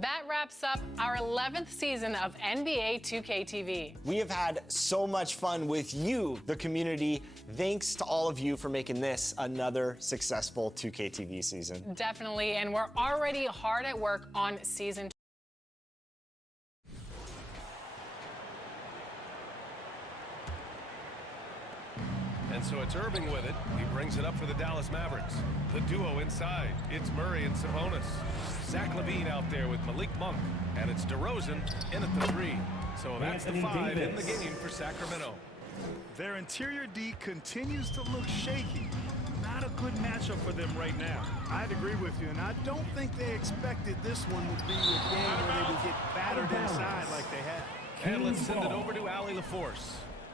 That wraps up our 11th season of NBA 2K TV. We have had so much fun with you, the community. Thanks to all of you for making this another successful 2K TV season. Definitely, and we're already hard at work on season 2. And so it's Irving with it. He brings it up for the Dallas Mavericks. The duo inside. It's Murray and Sabonis. Zach LaVine out there with Malik Monk. And it's DeRozan in at the three. So that's the 5 in the game for Sacramento. Their interior D continues to look shaky. Not a good matchup for them right now. I'd agree with you, and I don't think they expected this one would be a game where they would get battered inside like they had. And let's send it over to Allie LaForce.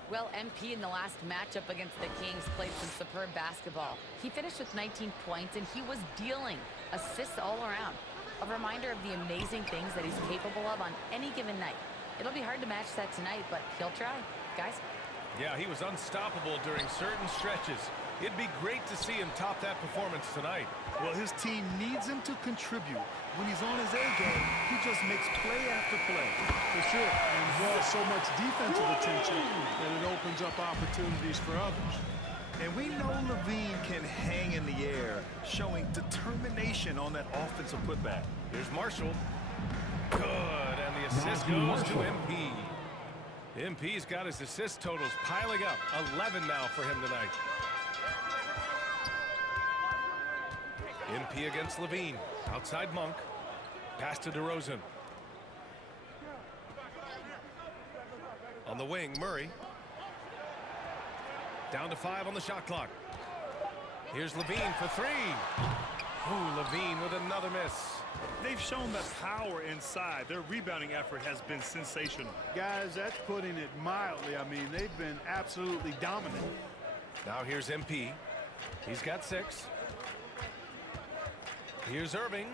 Well, MP in the last matchup against the Kings played some superb basketball. He finished with 19 points, and he was dealing assists all around. A reminder of the amazing things that he's capable of on any given night. It'll be hard to match that tonight, but he'll try. Guys? Yeah, he was unstoppable during certain stretches. It'd be great to see him top that performance tonight. Well, his team needs him to contribute. When he's on his A game, he just makes play after play. For sure. And draws so much defensive attention that it opens up opportunities for others. And we know LaVine can hang in the air, showing determination on that offensive putback. Here's Marshall. Good, and the assist goes to MP. MP's got his assist totals piling up. 11 now for him tonight. MP against LaVine. Outside Monk. Pass to DeRozan. On the wing, Murray. Down to 5 on the shot clock. Here's LaVine for 3. Ooh, LaVine with another miss. They've shown the power inside. Their rebounding effort has been sensational. Guys, that's putting it mildly. I mean, they've been absolutely dominant. Now here's MP. He's got 6. Here's Irving.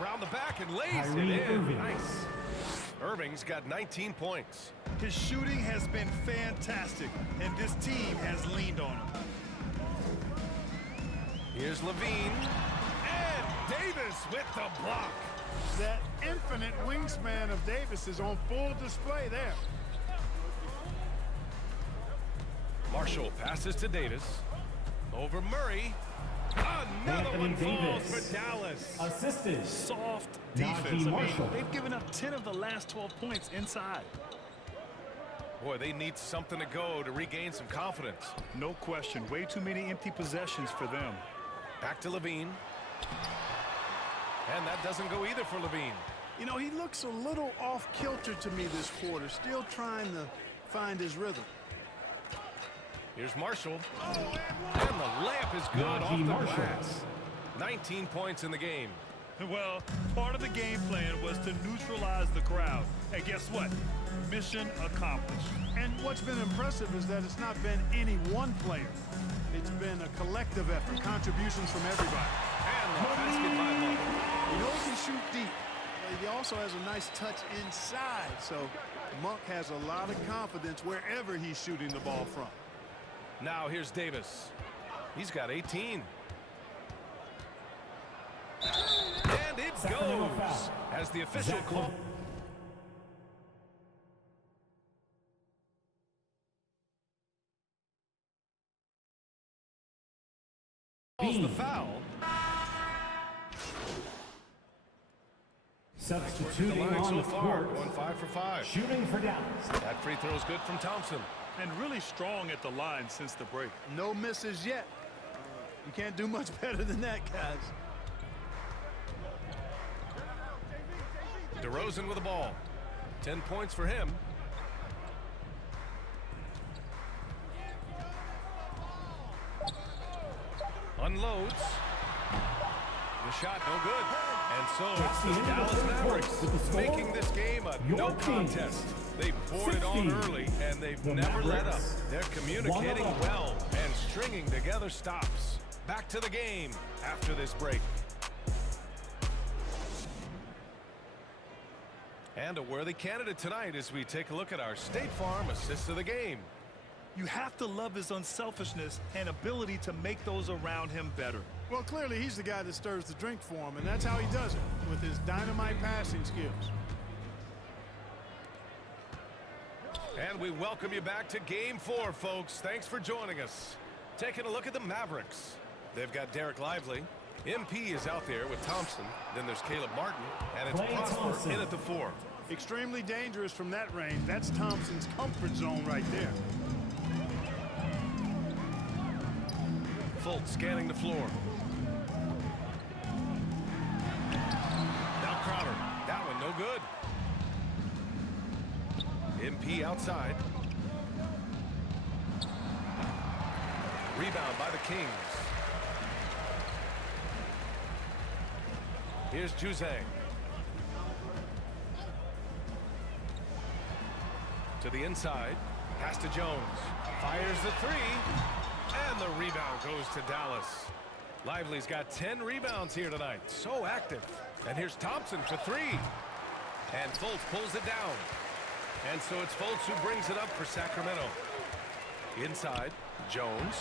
Around the back and lays it in. Nice. Irving's got 19 points. His shooting has been fantastic, and this team has leaned on him. Here's LaVine. And Davis with the block. That infinite wingspan of Davis is on full display there. Marshall passes to Davis. Over Murray. Another one falls for Dallas. Assisted. Soft defense. They've given up 10 of the last 12 points inside. Boy, they need something to go to regain some confidence. No question. Way too many empty possessions for them. Back to LaVine. And that doesn't go either for LaVine. You know, he looks a little off kilter to me this quarter. Still trying to find his rhythm. Here's Marshall. And the layup is good off the glass. 19 points in the game. Well, part of the game plan was to neutralize the crowd. And guess what? Mission accomplished. And what's been impressive is that it's not been any one player. It's been a collective effort, contributions from everybody. And the basket by Monk. You know he can shoot deep. He also has a nice touch inside. So Monk has a lot of confidence wherever he's shooting the ball from. Now here's Davis. He's got 18. And it goes as the official call. The foul. Substituting on on so the far, court. going 5 for 5. Shooting for Dallas. That free throw is good from Thompson. And really strong at the line since the break. No misses yet. You can't do much better than that, guys. DeRozan with the ball. 10 points for him. Unloads. The shot no good. And so it's the Dallas Mavericks making this game a no contest. They poured it on early, and they've never let up. They're communicating well and stringing together stops. Back to the game after this break. And a worthy candidate tonight as we take a look at our State Farm assists of the game. You have to love his unselfishness and ability to make those around him better. Well, clearly he's the guy that stirs the drink for him, and that's how he does it, with his dynamite passing skills. And we welcome you back to Game 4, folks. Thanks for joining us. Taking a look at the Mavericks. They've got Derek Lively. MP is out there with Thompson. Then there's Caleb Martin. And it's Prosper in at the 4. Extremely dangerous from that range. That's Thompson's comfort zone right there. Fultz scanning the floor. Now Crowder. That one no good. MP outside. Rebound by the Kings. Here's Juzang. To the inside. Pass to Jones. Fires the 3. And the rebound goes to Dallas. Lively's got 10 rebounds here tonight. So active. And here's Thompson for 3. And Fultz pulls it down. And so it's Fultz who brings it up for Sacramento. Inside, Jones.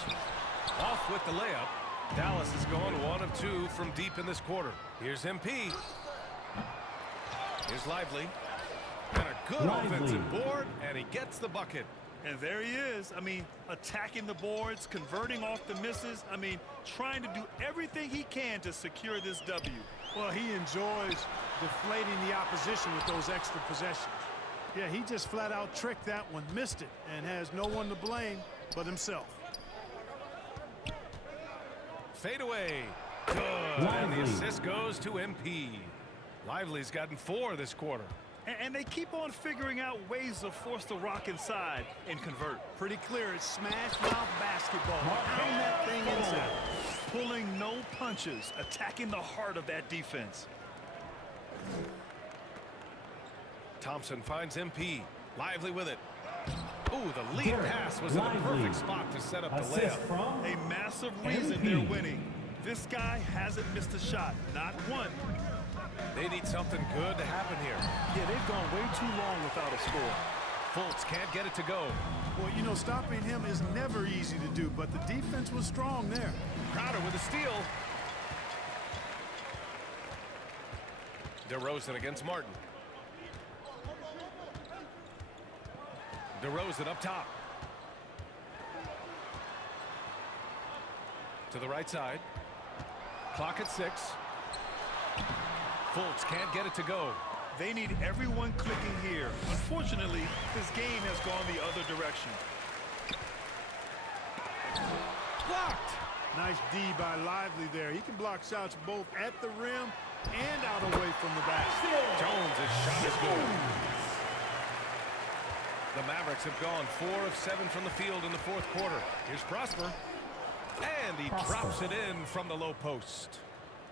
Off with the layup. Dallas is going 1 of 2 from deep in this quarter. Here's MP. Here's Lively. And a good offensive board, and he gets the bucket. And there he is. I mean, attacking the boards, converting off the misses. I mean, trying to do everything he can to secure this W. Well, he enjoys deflating the opposition with those extra possessions. Yeah, he just flat out tricked that one, missed it, and has no one to blame but himself. Fade away. Good. And the assist goes to MP. Lively's gotten 4 this quarter. And they keep on figuring out ways to force the rock inside and convert. Pretty clear, it's smash mouth basketball. Pound that thing inside. Pulling no punches, attacking the heart of that defense. Thompson finds MP. Lively with it. Ooh, the lead pass was in the perfect spot to set up the layup. A massive reason they're winning. This guy hasn't missed a shot, not one. They need something good to happen here. Yeah, they've gone way too long without a score. Fultz can't get it to go. Well, you know, stopping him is never easy to do, but the defense was strong there. Crowder with a steal. DeRozan against Martin. DeRozan up top. To the right side. Clock at 6. Fultz can't get it to go. They need everyone clicking here. Unfortunately, this game has gone the other direction. Blocked. Nice D by Lively there. He can block shots both at the rim and out away from the basket. Jones' shot is good. The Mavericks have gone 4 of 7 from the field in the 4th quarter. Here's Prosper. And he drops it in from the low post.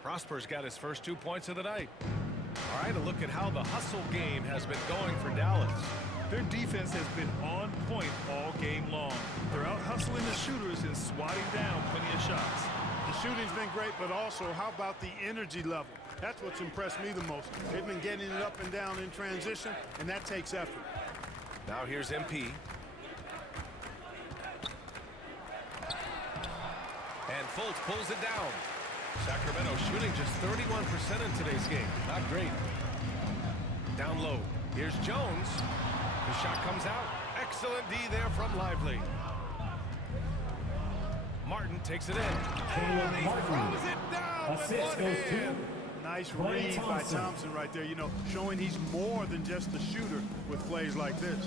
Prosper's got his first 2 points of the night. All right, a look at how the hustle game has been going for Dallas. Their defense has been on point all game long. They're out hustling the shooters and swatting down plenty of shots. The shooting's been great, but also how about the energy level? That's what's impressed me the most. They've been getting it up and down in transition, and that takes effort. Now here's MP. And Fultz pulls it down. Sacramento shooting just 31% in today's game. Not great. Down low. Here's Jones. The shot comes out. Excellent D there from Lively. Martin takes it in. And he throws it down with one hand. Nice read by Thompson right there. You know, showing he's more than just a shooter with plays like this.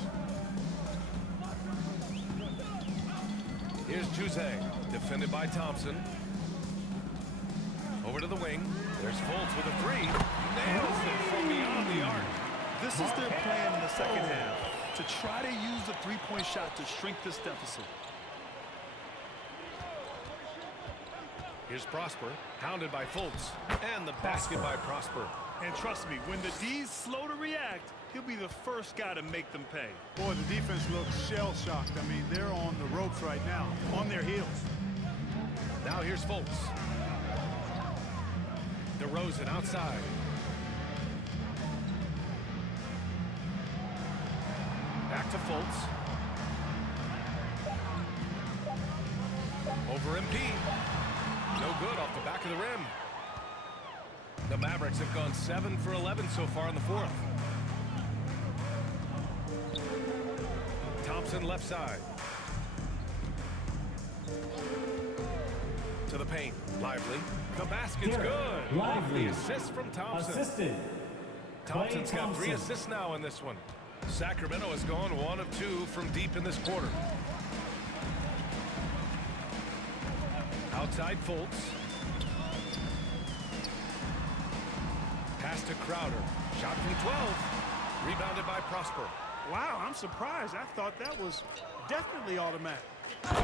Here's Juzang, defended by Thompson. Over to the wing. There's Fultz with a 3. Nails it from beyond the arc. This is their plan in the second half, to try to use the three-point shot to shrink this deficit. Here's Prosper, pounded by Fultz, and the basket by Prosper. And trust me, when the D's slow to react, he'll be the first guy to make them pay. Boy, the defense looks shell-shocked. I mean, they're on the ropes right now, on their heels. Now here's Fultz. DeRozan outside. Back to Fultz. Over MP. No good off the back of the rim. The Mavericks have gone 7 for 11 so far in the fourth. Thompson left side. To the paint. Lively. The basket's good. Lively. The assist from Thompson. Assisted. Thompson's Klay got 3 Thompson. assists now in this one. Sacramento has gone 1 of 2 from deep in this quarter. Outside Fultz. Pass to Crowder. Shot from 12. Rebounded by Prosper. Wow, I'm surprised. I thought that was definitely automatic.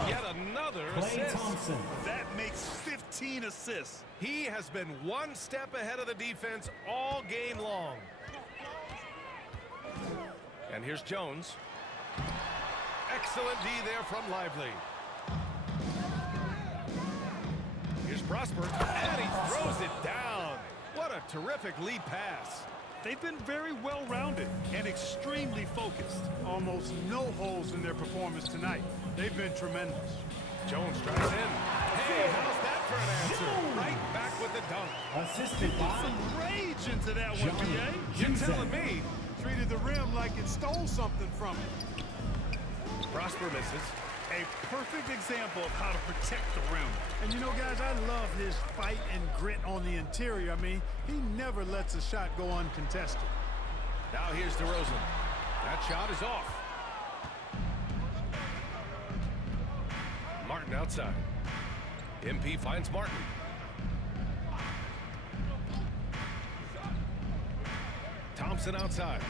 Yet another Klay assist. Thompson. That makes 15 assists. He has been 1 step ahead of the defense all game long. And here's Jones. Excellent D there from Lively. Here's Prosper, and he throws it down. What a terrific lead pass. They've been very well-rounded and extremely focused. Almost no holes in their performance tonight. They've been tremendous. Jones drives in. Hey, how's that for an answer? Right back with the dunk. Assisted by Some rage into that one, Johnny BA. You're Juzang. telling me. Treated the rim like it stole something from it. Prosper misses. A perfect example of how to protect the rim. And you know, guys, I love his fight and grit on the interior. I mean, he never lets a shot go uncontested. Now here's DeRozan. That shot is off. Martin outside. MP finds Martin. Thompson outside.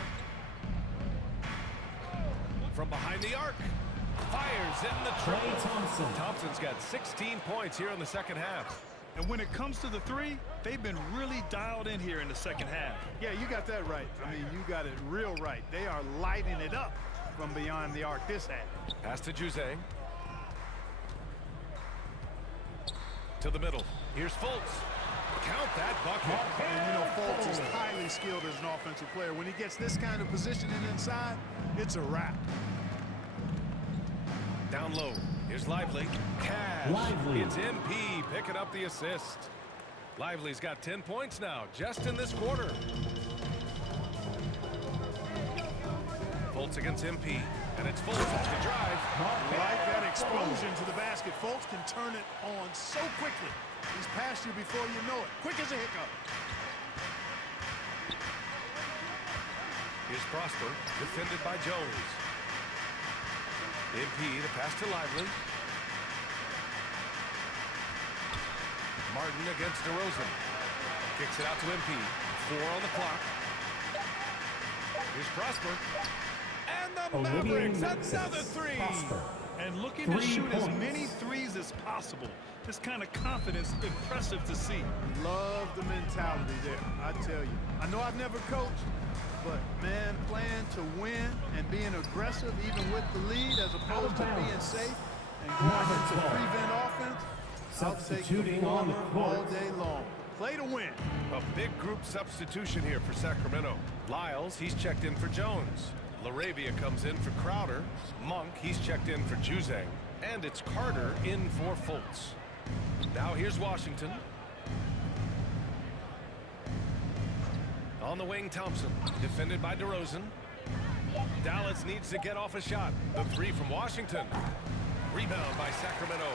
From behind the arc. Fires in the triple. Klay Thompson. Thompson's got 16 points here in the second half. And when it comes to the three, they've been really dialed in here in the second half. Yeah, you got that right. I mean, you got it real right. They are lighting it up from beyond the arc this half. Pass to Juzang. To the middle. Here's Fultz. Count that bucket. And you know, Fultz is highly skilled as an offensive player. When he gets this kind of positioning inside, it's a wrap. Down low. Here's Lively. Cash. Lively. It's MP picking up the assist. Lively's got 10 points now, just in this quarter. Fultz against MP. And it's Fultz off the drive. Like that explosion to the basket. Fultz can turn it on so quickly. He's past you before you know it. Quick as a hiccup. Here's Prosper, defended by Jones. MP, the pass to Lively. Martin against DeRozan. Kicks it out to MP. 4 on the clock. Here's Prosper. And the Olivier Mavericks, Alexis another 3. Prosper. And looking to 3 shoot as points. many threes as possible. This kind of confidence, impressive to see. Love the mentality there, I tell you. I know I've never coached, but man, playing to win and being aggressive even with the lead as opposed to being safe and going into prevent offense, I'll take the Substituting on the former all court. day long. Play to win. A big group substitution here for Sacramento. Lyles, he's checked in for Jones. LaRavia comes in for Crowder. Monk, he's checked in for Juzang. And it's Carter in for Fultz. Now here's Washington. On the wing, Thompson, defended by DeRozan. Dallas needs to get off a shot. The 3 from Washington. Rebound by Sacramento.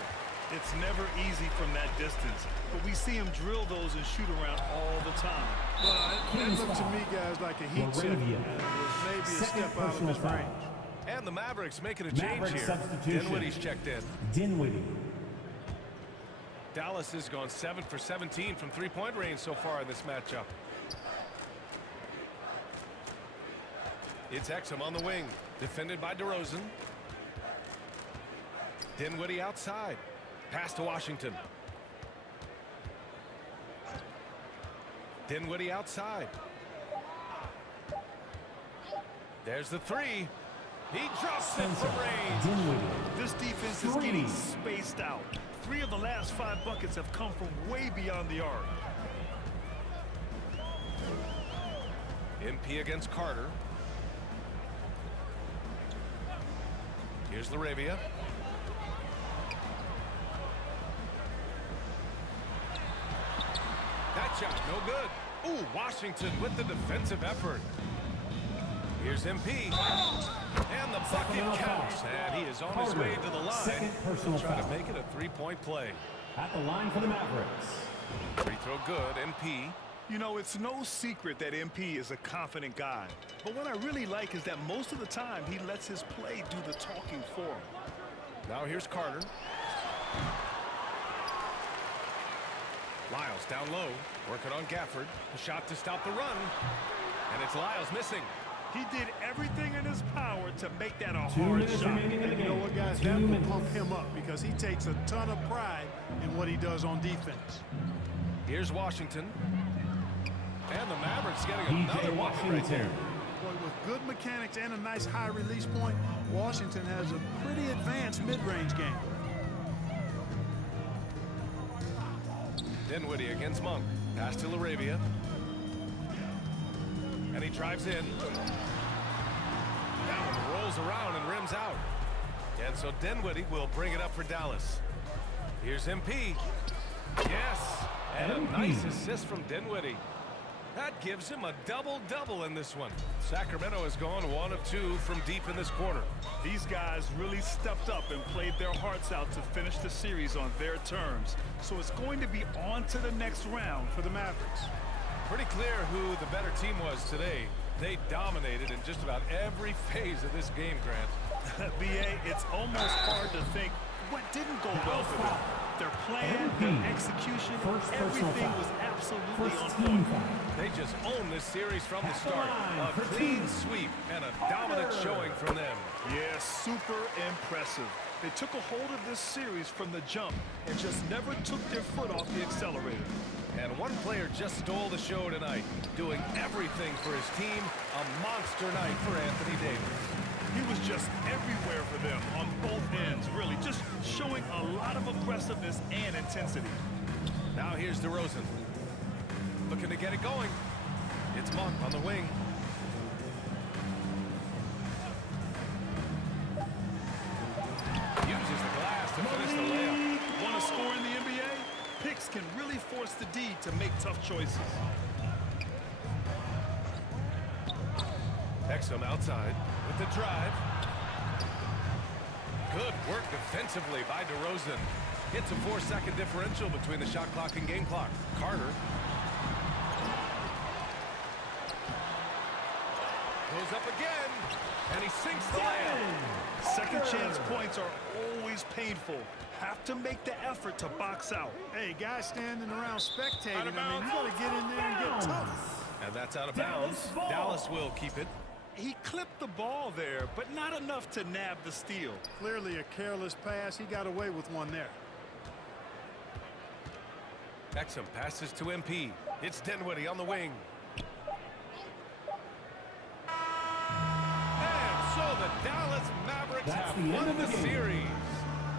It's never easy from that distance, but we see him drill those and shoot around all the time. Well, it looked to me, guys, like a heat check. LaRavia. And it was maybe a Second step out of personal his foul. range. And the Mavericks making a change Maverick here. substitution. Dinwiddie's checked in. Dinwiddie. Dallas has gone 7 for 17 from three-point range so far in this matchup. It's Exum on the wing, defended by DeRozan. Dinwiddie outside. Pass to Washington. Dinwiddie outside. There's the 3. He drops it from range. Dinwiddie. This defense is 3. getting spaced out. 3 of the last 5 buckets have come from way beyond the arc. MP against Carter. Here's LaRavia. shot, no good. Ooh, Washington with the defensive effort. Here's MP. And the bucket counts. And he is on his way to the line. He'll try to make it a three-point play. At the line for the Mavericks. Free throw good, MP. You know, it's no secret that MP is a confident guy. But what I really like is that most of the time he lets his play do the talking for him. Now here's Carter. Lyles down low, working on Gafford. A shot to stop the run. And it's Lyles missing. He did everything in his power to make that a 2 hard minutes shot. remaining in the And you know game. what, guys? 2 That will minutes. pump him up because he takes a ton of pride in what he does on defense. Here's Washington. And the Mavericks getting another DJ bucket right there. Boy, with good mechanics and a nice high release point, Washington has a pretty advanced mid-range game. Dinwiddie against Monk. Pass to Laravia. And he drives in. That one rolls around and rims out. And so Dinwiddie will bring it up for Dallas. Here's MP. Yes. And a nice assist from Dinwiddie. That gives him a double-double in this one. Sacramento has gone 1 of 2 from deep in this quarter. These guys really stepped up and played their hearts out to finish the series on their terms. So it's going to be on to the next round for the Mavericks. Pretty clear who the better team was today. They dominated in just about every phase of this game, Grant. BA, it's almost hard to think what didn't go well for them. Their plan, their execution, everything was absolutely on point. They just own this series from the start. A clean sweep and a dominant showing from them. Yeah, super impressive. They took a hold of this series from the jump and just never took their foot off the accelerator. And one player just stole the show tonight, doing everything for his team. A monster night for Anthony Davis. He was just everywhere for them on both ends, really, just showing a lot of aggressiveness and intensity. Now here's DeRozan. Looking to get it going. It's Monk on the wing. Uses the glass to finish the layup. Want to score in the NBA? Picks can really force the D to make tough choices. Exum outside with the drive. Good work defensively by DeRozan. It's a 4-second differential between the shot clock and game clock. Carter goes up again, and he sinks the layup. Second chance points are always painful. Have to make the effort to box out. Hey, guys standing around spectating, I mean, you got to get in there and get tough. And that's out of bounds. Dallas will keep it. He clipped the ball there, but not enough to nab the steal. Clearly a careless pass. He got away with one there. Exum passes to MP. It's Dinwiddie on the wing. And so the Dallas Mavericks have won the series.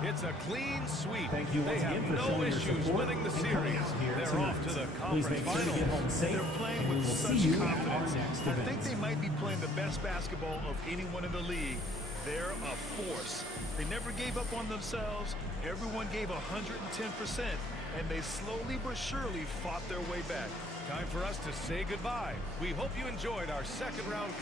It's a clean sweep. Thank you They once again have for no showing your issues support winning the and coming series. out here They're tonight. off to the Please conference make sure to get finals. home safe. They're playing and we with will such see you at our confidence. next I think event. they might be playing the best basketball of anyone in the league. They're a force. They never gave up on themselves. Everyone gave 110%, and they slowly but surely fought their way back. Time for us to say goodbye. We hope you enjoyed our second round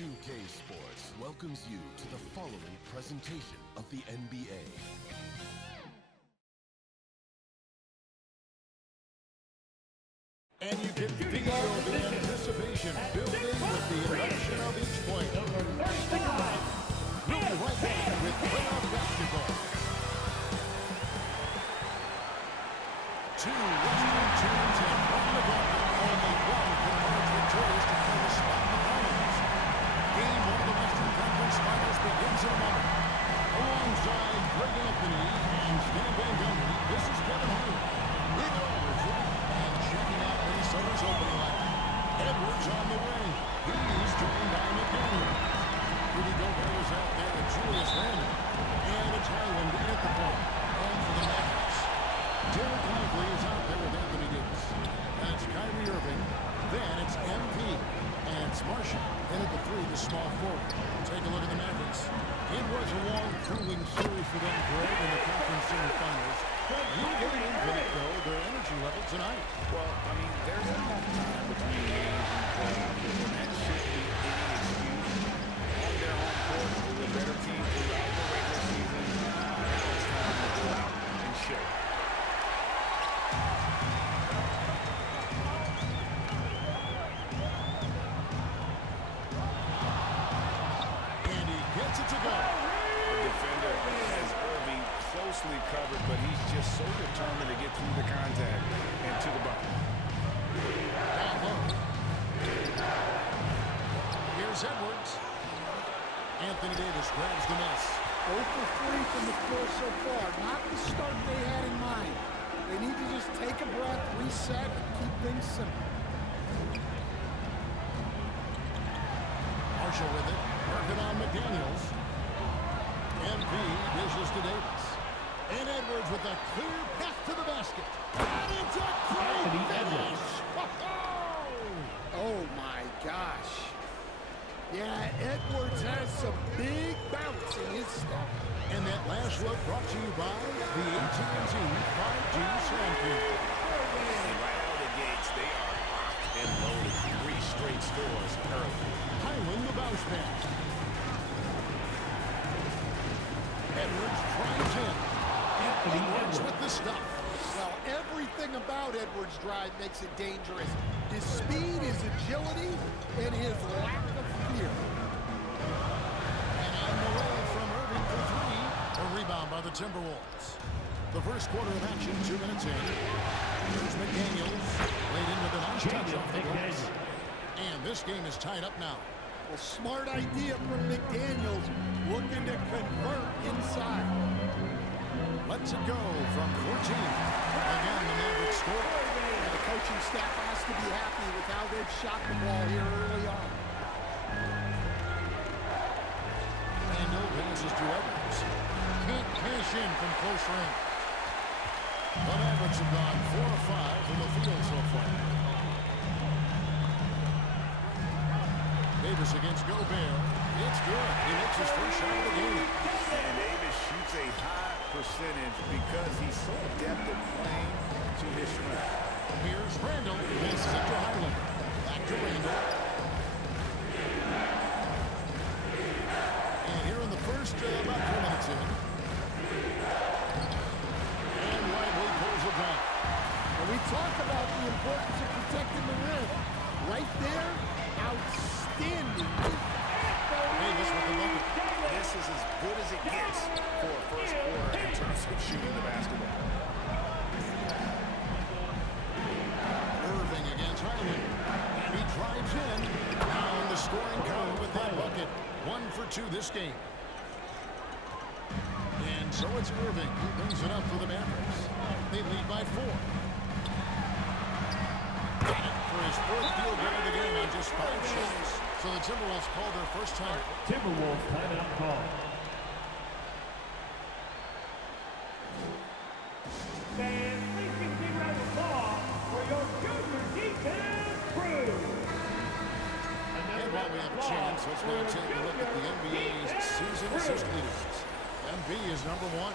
2K Sports welcomes you to the following presentation of the NBA. And you can feel the anticipation building with the election of each player. Stick around. We'll be right back with playoff basketball. Two Western teams have won the bracket. Only one can emerge victorious to play the spot in the finals. Game one of the Western Conference Finals begins in a moment. Alongside Greg Anthony and Stan Van Gundy, this is Kevin Harlan. Legal Aldridge and checking out Minnesota's opening line. Edwards on the wing. He's joined by McDaniel. Rudy Gobert is out there with Julius Randle. And it's Highland in at the point. And for the Mavericks, Derek Lively is out there with Anthony Davis. That's Kyrie Irving. Then it's MP. And it's Marshall in at the three, the small forward. Take a look at the Mavericks. It was a long, grueling series for them, Greg, in the conference semifinals. You get into it, though, their energy level tonight. Well, I mean, there's enough time between games and playoffs, and that shouldn't be any excuse. On their home court, they were a better team throughout the regular season. Now it's time to go out and show. And he gets it to go. The defender has Irving closely covered, but he's just so determined to get through the contact and to the bucket. Down low. Here's Edwards. Anthony Davis grabs the miss. 0 for 3 from the floor so far. Not the start they had in mind. They need to just take a breath, reset, and keep things simple. Marshall with it. Working on McDaniels. MP dishes to Davis. And Edwards with a clear path to the basket. And it's a great finish. Oh, my gosh. Yeah, Edwards has some big bounce in his step. And that last look brought to you by the AT&T 5G Slam Cube. And right out of the gates, they are locked and loaded. 3 straight scores early. Highland the bounce pass. Edwards tries in. Edwards with the stuff. Well, everything about Edwards' drive makes it dangerous. His speed, his agility, and his lack of fear. And on the way from Irving for 3. A rebound by the Timberwolves. The first quarter of action, 2 minutes in. Here's McDaniels. Laid in with a nice touch off the glass. And this game is tied up now. Well, smart idea from McDaniels, looking to convert inside. Lets it go from 14. Again, the Mavericks score. And the coaching staff has to be happy with how they've shot the ball here early on. And no passes to Edwards. Can't cash in from close range. The Mavericks have gone 4 of 5 from the field so far. Davis against Gobert. It's good. He makes his first shot of the game. And Davis shoots a high percentage because he's so adept at playing to his strength. Here's Randall. Passes it to Highland. Back to Randall. And here in the first, about 3 minutes in. And Lively pulls it back. And we talk about the importance of protecting the rim. Right there, outstanding. Davis with the bucket. This is as good as it gets for a first quarter in terms of shooting the basketball. Irving against Highland. And he drives in. Now in the scoring column with that bucket. 1 for 2 this game. And so it's Irving who brings it up for the Mavericks. They lead by 4. For his 4th field goal of the game on just 5 shots. So the Timberwolves call their first time. Timberwolves timeout call. Fans, please give a big round of applause for your junior defense crew. And while we have a chance, let's now take a look at the NBA's season assist leaders. MB is number 1.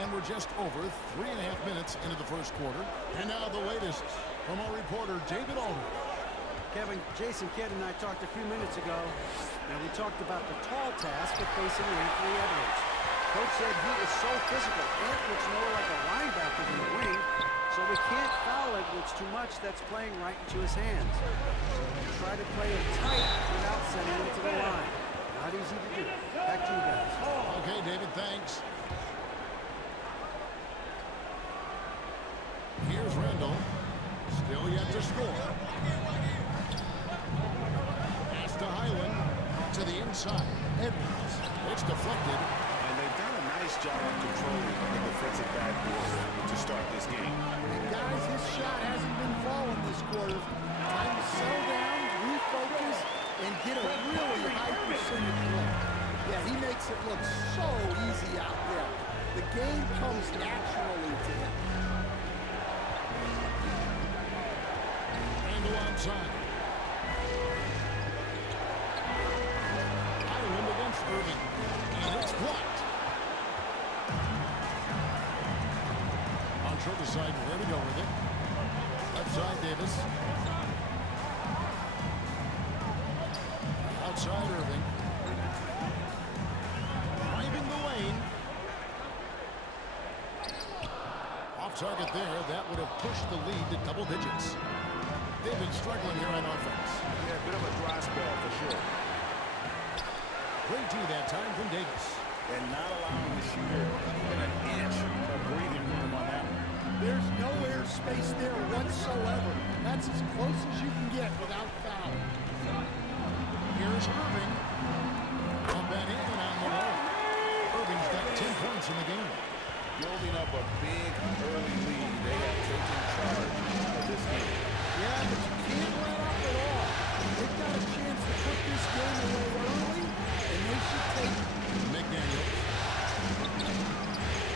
And we're just over 3.5 minutes into the first quarter. And now the latest from our reporter, David Aldridge. Kevin, Jason Kidd and I talked a few minutes ago. Now, we talked about the tall task of facing Anthony Edwards. Coach said he is so physical. Ant looks more like a linebacker than a wing, so we can't foul Edwards too much. That's playing right into his hands. So we'll try to play it tight without sending him to the line. Not easy to do. Back to you guys. Okay, David, thanks. Here's Randall. Still yet to score. Pass to Highland. To the inside. Edwards. It's deflected. And they've done a nice job of controlling the defensive backboard to start this game. Guys, his shot hasn't been falling this quarter. Time to settle down, refocus, and get a really high percentage look. Yeah, he makes it look so easy out there. The game comes naturally to him. Randall outside. Highland against Irving. And it's blocked. On short side, where to go with it. Left side, Davis. Outside, Irving. Driving the lane. Off target there. That would have pushed the lead to double digits. They've been struggling here on offense. Yeah, a bit of a dry spell for sure. Great D that time from Davis. And not allowing the shooter even an inch of breathing room on that one. There's no air space there whatsoever. That's as close as you can get without fouling. Here's Irving. Up and in on the roll. Irving's got 10 points in the game. Building up a big early lead. They have taken charge of this game. Yeah, but you can't let up at all. They've got a chance to put this game away early, and they should take it. McDaniels.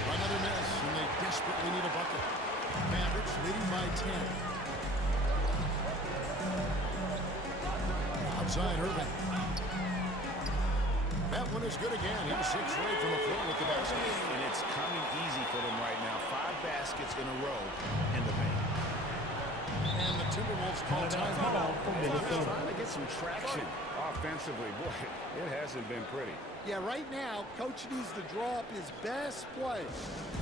Another miss, and they desperately need a bucket. Mavericks leading by 10. Outside Irving. That one is good again. He's 6 for 8 from the floor with the basket. And it's coming easy for them right now. 5 baskets in a row in the paint. And the Timberwolves call timeout. They're trying to get some traction offensively. Boy, it hasn't been pretty. Yeah, right now, Coach needs to draw up his best play,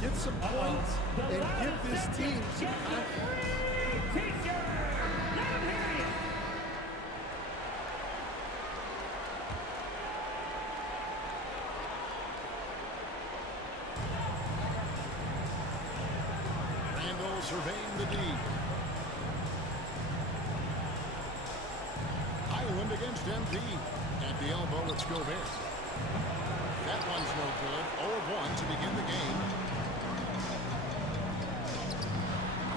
get some points, and give this team some confidence. Randall surveying the D. Highland against MP. At the elbow, it's Gobert. That one's no good. 0-1 to begin the game.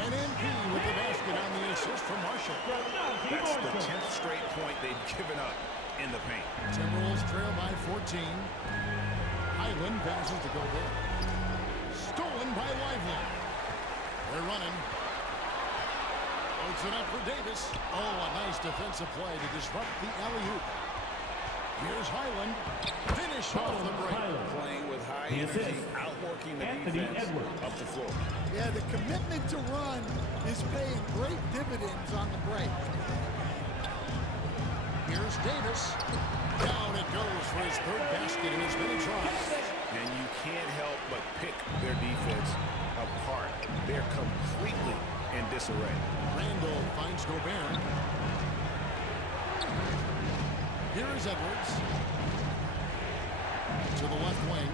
And MP with the basket on the assist from Marshall. That's the 10th straight point they've given up in the paint. Timberwolves trail by 14. Highland passes to Gobert. Stolen by Lively. They're running. Puts it up for Davis. Oh, a nice defensive play to disrupt the alley-oop. Here's Highland. Finish finish off the break. Playing with high energy, outworking the defense up the floor. Yeah, the commitment to run is paying great dividends on the break. Here's Davis. Down it goes for his third basket in as many tries. And you can't help but pick their defense apart. They're completely in disarray. Randall finds Gobert. Here is Edwards. To the left wing.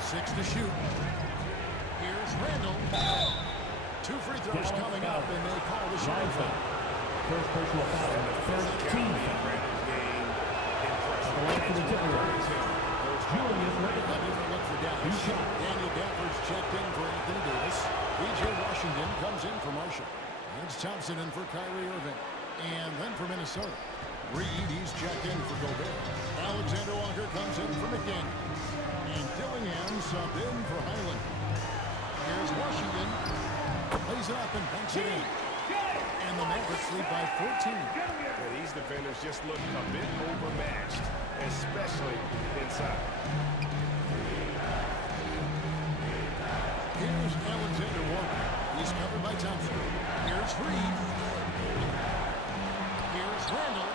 6 to shoot. Here's Randall. 2 free throws coming up, and they call the shot foul. First personal foul. 13. Julius Randall. Look for Dallas. Daniel Gafford's checked in for Anthony Davis. B.J. Washington comes in for Marshall. It's Thompson in for Kyrie Irving. And then for Minnesota, Reed, he's checked in for Gobert. Alexander Walker comes in for McDaniel. And Dillingham subbed in for Highland. Here's Washington. Lays it up and banks it in. And the Mavericks lead by 14. Yeah, these defenders just look a bit overmatched, especially inside. Here's Alexander Walker. He's covered by Thompson. Here's Reed. Here's Randall.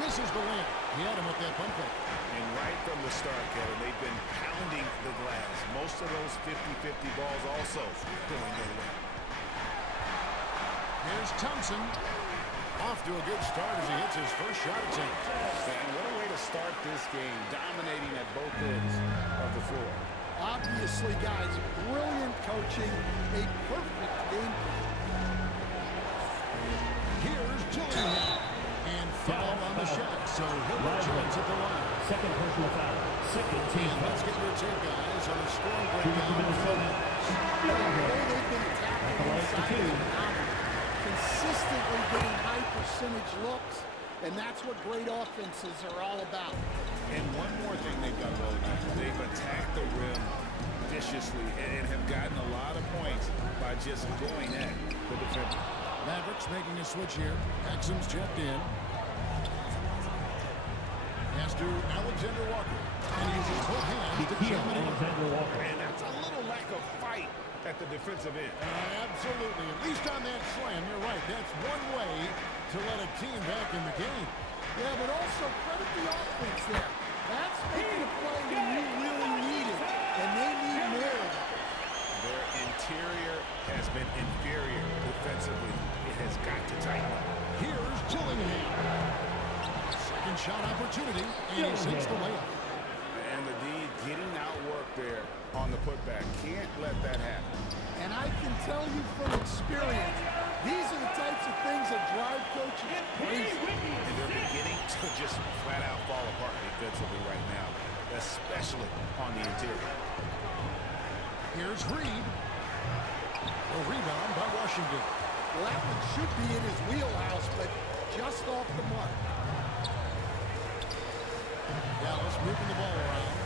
Misses the layup. He had him with that bump fake. And right from the start, Kevin, they've been pounding the glass. Most of those 50-50 balls also going their way. Here's Thompson. Off to a good start as he hits his first shot attempt. And what a way to start this game, dominating at both ends of the floor. Obviously, guys, brilliant coaching, a perfect game. Here's Dillingham. And foul on the shot, so he'll chance at the line. Second personal foul. Second team. And let's get your take, guys, on a scoring breakdown. The way they've been attacking inside is phenomenal. Consistently getting high percentage looks, and that's what great offenses are all about. And one more thing they've done well tonight. They've attacked the rim viciously and have gotten a lot of points by just going at the defender. Mavericks making a switch here. Exum's checked in. Pass to Alexander Walker. And he uses both hands to jam it in. And that's a little lack of fight at the defensive end. Absolutely. At least on that slam, you're right. That's one way to let a team back in the game. Yeah, but also credit the offense there. That's making a play when you really need it, and they need more of it. Their interior has been inferior defensively. It has got to tighten up. Here's Dillingham. Second shot opportunity, and he sinks the layup. And the D getting outworked there on the putback. Can't let that happen. And I can tell you from experience, these are the types of things that drive coaches crazy. And they're beginning to just flat out fall apart defensively right now, especially on the interior. Here's Reed. A rebound by Washington. Well, that one should be in his wheelhouse, but just off the mark. Dallas moving the ball around.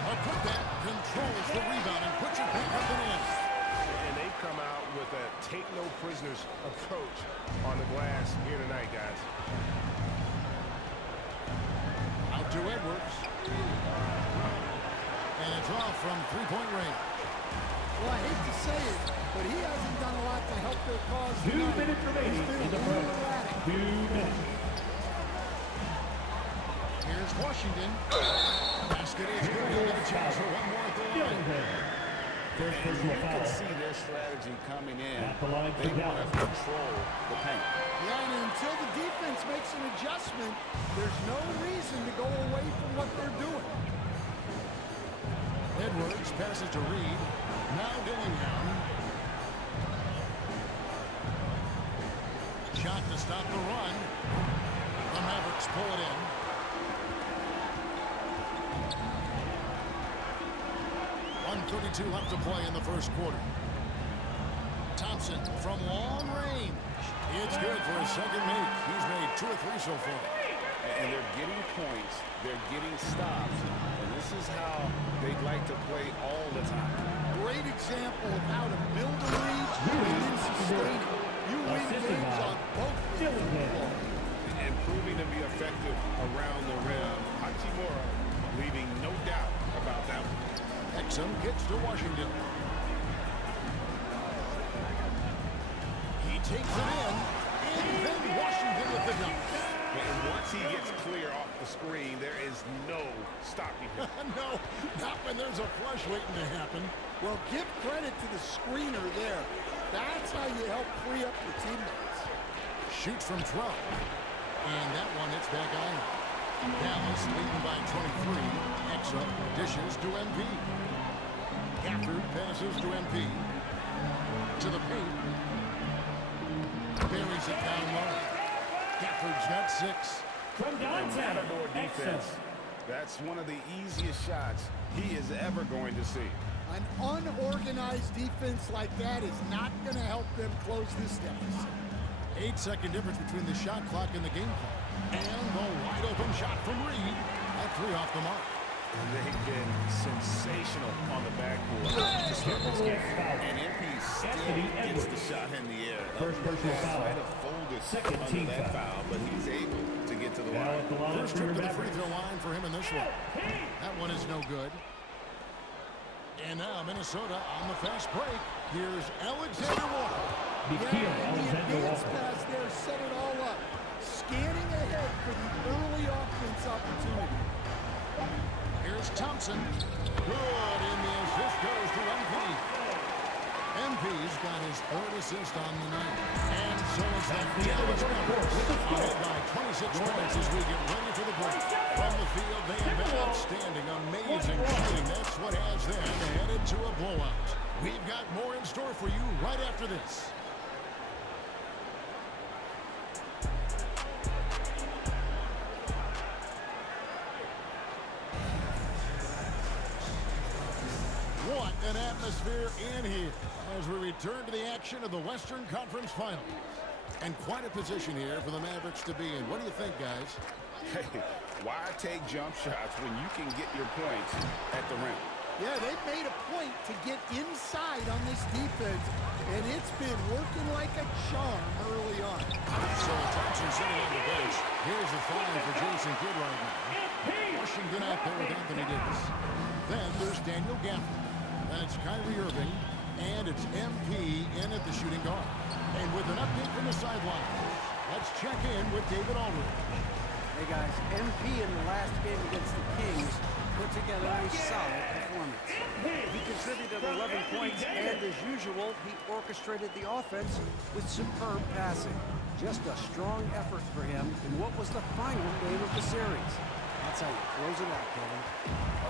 A putback controls the rebound and puts it back up and in. And they've come out with a take-no-prisoners approach on the glass here tonight, guys. Out to Edwards. And it's off from three-point range. Well, I hate to say it, but he hasn't done a lot to help their cause 2 tonight. minutes remaining in the first. 2 minutes. Here's Washington. Basket is good. He'll get a chance for one more at the line. First And personal you foul. can see their strategy coming in. At the line for They want Dallas. to control the paint. Yeah, and until the defense makes an adjustment, there's no reason to go away from what they're doing. Edwards passes to Reed. Now Dillingham. Shot to stop the run. The Mavericks pull it in. .132 left to play in the first quarter. Thompson from long range. It's good for his second make. He's made 2 or 3 so far. And they're getting points. They're getting stops. And this is how they'd like to play all the time. Great example of how to build a lead and then sustain it. You win games on both ends of the floor. And proving to be effective around the rim. Hachimura leaving no doubt about that one. Exum gets to Washington. He takes it in, and then Washington with the dunk. And once he gets clear off the screen, there is no stopping him. No, not when there's a flush waiting to happen. Well, give credit to the screener there. That's how you help free up your teammates. Shoots from 12. And that one hits back iron. Dallas leading by 23. Exum dishes to MP. Gafford passes to MP. To the paint. Buries it down low. Gafford's got 6. From downtown, Matador defense. That's one of the easiest shots he is ever going to see. An unorganized defense like that is not going to help them close this deficit. 8-second difference between the shot clock and the game clock. And the wide open shot from Reed. That 3 off the mark. They've been sensational on the backboard to start this game. And MP still gets the shot in the air. First personal foul. Might have folded Second under team that foul. foul, but he's able to get to the Now line. at the line First for trip to the Mavericks. free throw line for him in this one. That one is no good. And now Minnesota on the fast break. Here's Alexander Walker. Yeah, and the advance pass there set it all up. Scanning ahead for the early offense opportunity. Here's Thompson. Good, and the assist goes to MP. MP's got his 3rd assist on the night. And so it's that Dallas Mavericks ahead by 26 points as we get ready for the break. From the field, they have been outstanding, amazing shooting. That's what has them headed to a blowout. We've got more in store for you right after this. What an atmosphere in here as we return to the action of the Western Conference Finals. And quite a position here for the Mavericks to be in. What do you think, guys? Hey, why take jump shots when you can get your points at the rim? Yeah, they've made a point to get inside on this defense, and it's been working like a charm early on. So Thompson sitting on the bench. Here's the fine for Jason Kidd right now. Washington out there with Anthony Davis. Then there's Daniel Gafford. Then it's Kyrie Irving. And it's MP in at the shooting guard. And with an update from the sideline, let's check in with David Aldridge. Hey guys, MP in the last game against the Kings put together a solid performance. He contributed 11 points, and as usual, he orchestrated the offense with superb passing. Just a strong effort for him in what was the final game of the series. That's how you close it out, Kevin.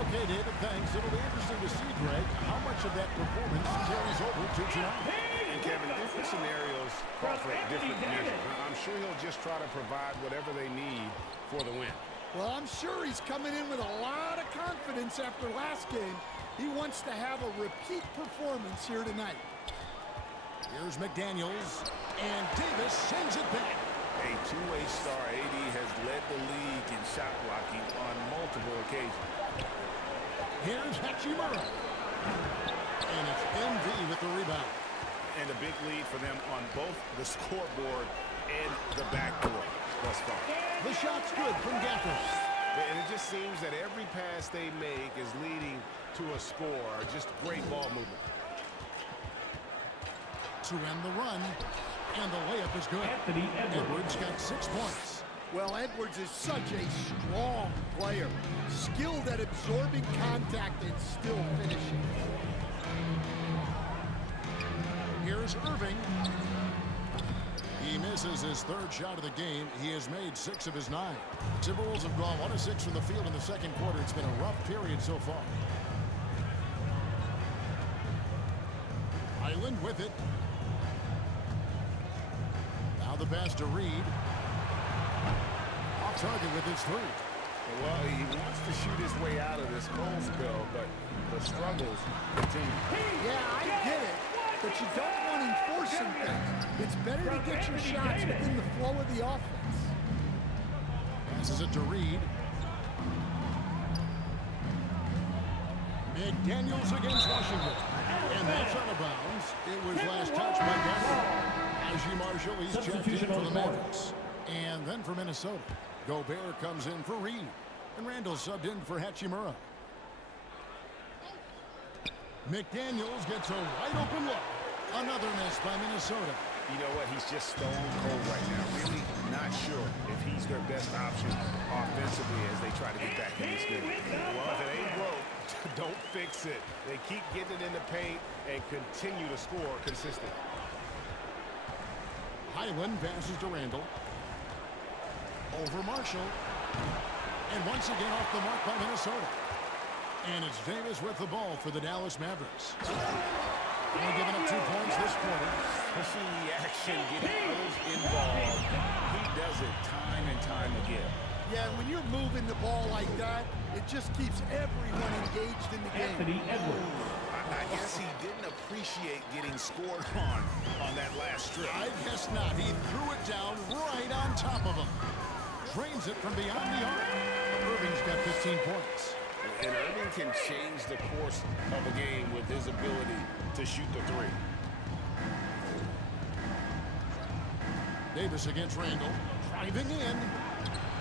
Okay, David, thanks. It'll be interesting to see, Greg, how much of that performance carries over to tonight. And Kevin, different scenarios call for different measures. I'm sure he'll just try to provide whatever they need for the win. Well, I'm sure he's coming in with a lot of confidence after last game. He wants to have a repeat performance here tonight. Here's McDaniels, and Davis sends it back. A two-way star, AD has led the league in shot blocking on multiple occasions. Here's Hachimura. And it's MV with the rebound. And a big lead for them on both the scoreboard and the backboard thus far. The shot's good from Gafford. And it just seems that every pass they make is leading to a score. Just great ball movement. To end the run. And the layup is good. Anthony Edwards got 6 points. Well, Edwards is such a strong player. Skilled at absorbing contact and still finishing. Here's Irving. He misses his 3rd shot of the game. He has made 6 of his 9. The Timberwolves have gone 1 of 6 from the field in the second quarter. It's been a rough period so far. Island with it. Now the pass to Reed. Off target with his 3. Well, he wants to shoot his way out of this cold spell, but the struggles continue. Yeah, I get it. But you don't want him forcing things. It's better to get your shots within the flow of the offense. Passes it to Reed. McDaniels against Washington. And that's out of bounds. It was last touched by Gafford. Najee Marshall, he's checked in for the Mavericks. And then for Minnesota, Gobert comes in for Reed. And Randall subbed in for Hachimura. McDaniels gets a wide open look. Another miss by Minnesota. You know what? He's just stone cold right now. Really not sure if he's their best option offensively as they try to get back in this game. Well, if it ain't broke, don't fix it. They keep getting it in the paint and continue to score consistently. Highland passes to Randall. Over Marshall. And once again off the mark by Minnesota. And it's Davis with the ball for the Dallas Mavericks. Only giving up 2 points this quarter. Pushing the action, getting others involved. He does it time and time again. Yeah, when you're moving the ball like that, it just keeps everyone engaged in the game. Anthony Edwards. I guess he didn't appreciate getting scored on that last strip. I guess not. He threw it down right on top of him. Drains it from beyond the arc. Irving's got 15 points. And Irving can change the course of a game with his ability to shoot the three. Davis against Randall. Driving in.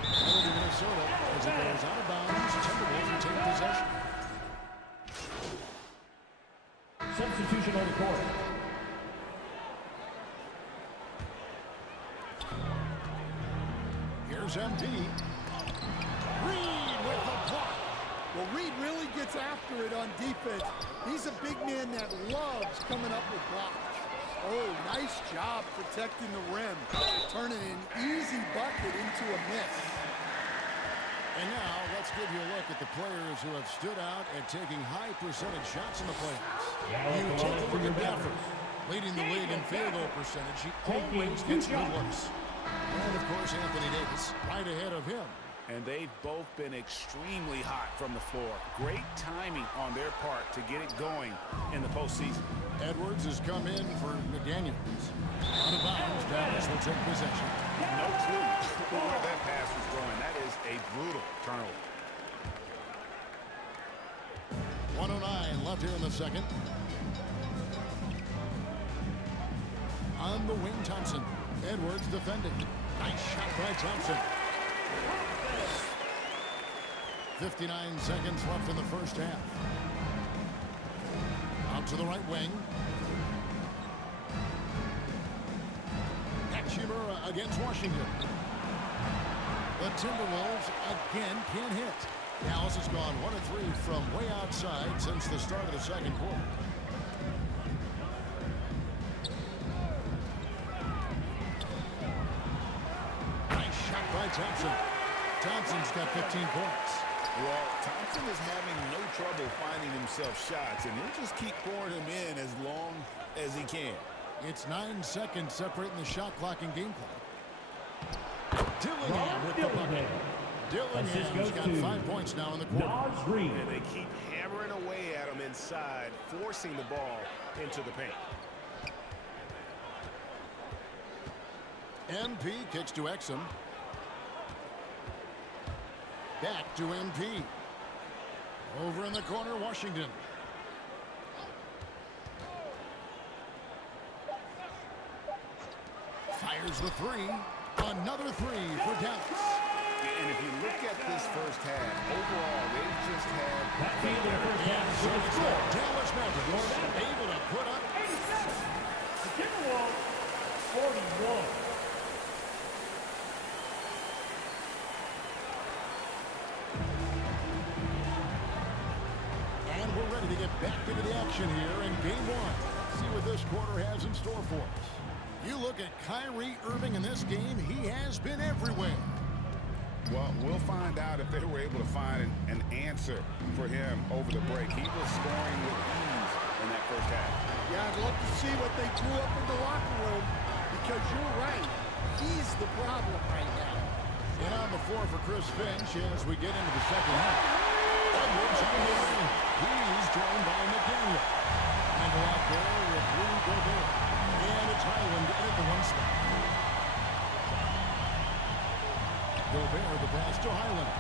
That'll be Minnesota as it goes out of bounds. Timberwolves will take possession. Substitution on the court. Here's MP. Reed with the block. Well, Reed really gets after it on defense. He's a big man that loves coming up with blocks. Oh, nice job protecting the rim, turning an easy bucket into a miss. And now let's give you a look at the players who have stood out at taking high percentage shots in the playoffs. You take a look at Gafford, leading the league in field goal percentage. He always gets good looks. And of course, Anthony Davis right ahead of him. And they've both been extremely hot from the floor. Great timing on their part to get it going in the postseason. Edwards has come in for McDaniels. Out of bounds, Dallas will take possession. No clue where that pass was going. That is a brutal turnover. 1:09 left here in the second. On the wing, Thompson. Edwards defending. Nice shot by Thompson. 59 seconds left in the first half. Out to the right wing. Hachimura against Washington. The Timberwolves again can't hit. Dallas has gone 1 of 3 from way outside since the start of the second quarter. Nice shot by Thompson. Thompson's got 15 points. Well, Thompson is having no trouble finding himself shots, and he'll just keep pouring them in as long as he can. It's 9 seconds separating the shot clock and game clock. Dillingham with the bucket. Dillingham's got 5 points now in the quarter. And they keep hammering away at him inside, forcing the ball into the paint. MP kicks to Exum. Back to MP. Over in the corner, Washington. Fires the three. Another three for Dallas. And if you look at this first half, overall, they've just had... So it's the Dallas Mavericks able to put up... 87. The Timberwolves, 41. And we're ready to get back into the action here in Game 1. See what this quarter has in store for us. You look at Kyrie Irving in this game, he has been everywhere. Well, we'll find out if they were able to find an answer for him over the break. He was scoring with ease in that first half. Yeah, I'd love to see what they drew up in the locker room, because you're right. He's the problem right now. And on the floor for Chris Finch as we get into the second half. Edwards on the line. He's joined by McDaniel. And out there with Rudy Gobert. And it's Highland at the one spot. Gobert the pass to Highland.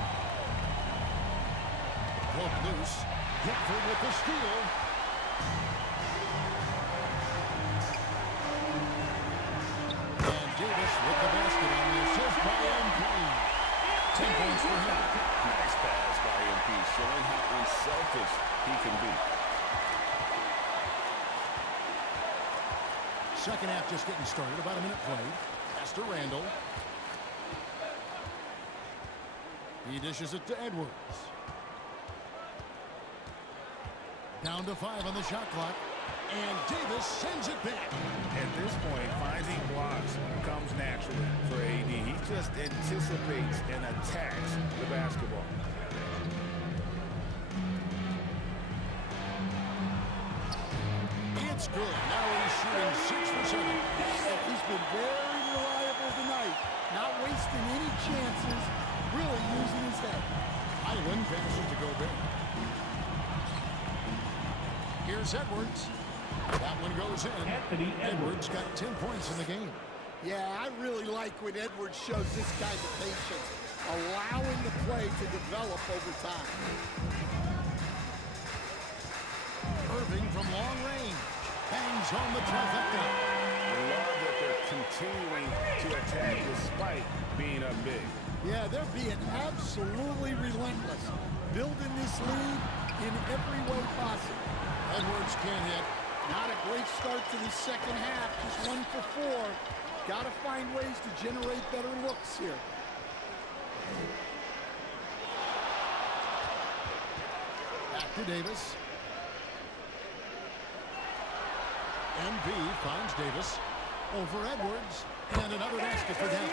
Broke loose. Pickford with the steal. Davis with the basket on the assist by MP. 10 points for him. Nice pass by MP, showing how unselfish he can be. Second half just getting started. About a minute played. Pass to Randall. He dishes it to Edwards. Down to 5 on the shot clock. And Davis sends it back. At this point, finding blocks comes naturally for AD. He just anticipates and attacks the basketball. It's good. Now he's shooting 6 for 7. He's been very reliable tonight. Not wasting any chances. Really using his head. Island passes to Gobert. Here's Edwards. That one goes in. Anthony Edwards got 10 points in the game. Yeah, I really like when Edwards shows this kind of patience, allowing the play to develop over time. Irving from long range. Bangs on the trifecta. Love that they're continuing to attack despite being up big. Yeah, they're being absolutely relentless, building this lead in every way possible. Edwards can't hit. Not a great start to the second half, just 1 for 4. Got to find ways to generate better looks here. Back to Davis. MV finds Davis over Edwards. And another basket for Dallas.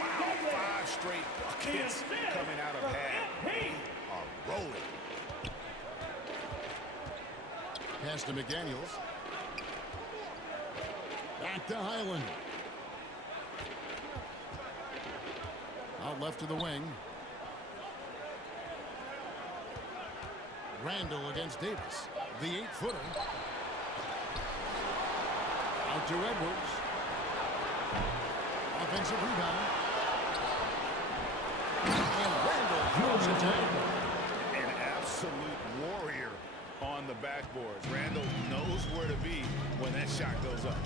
Wow, 5 straight buckets coming out of half. They are rolling. Pass to McDaniels. Back to Highland. Out left to the wing. Randall against Davis. The 8-footer. Out to Edwards. Offensive rebound. And Randall throws it down. An absolute warrior on the backboards. Randall knows where to be when that shot goes up.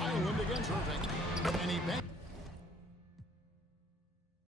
Island against Irving. And he banks.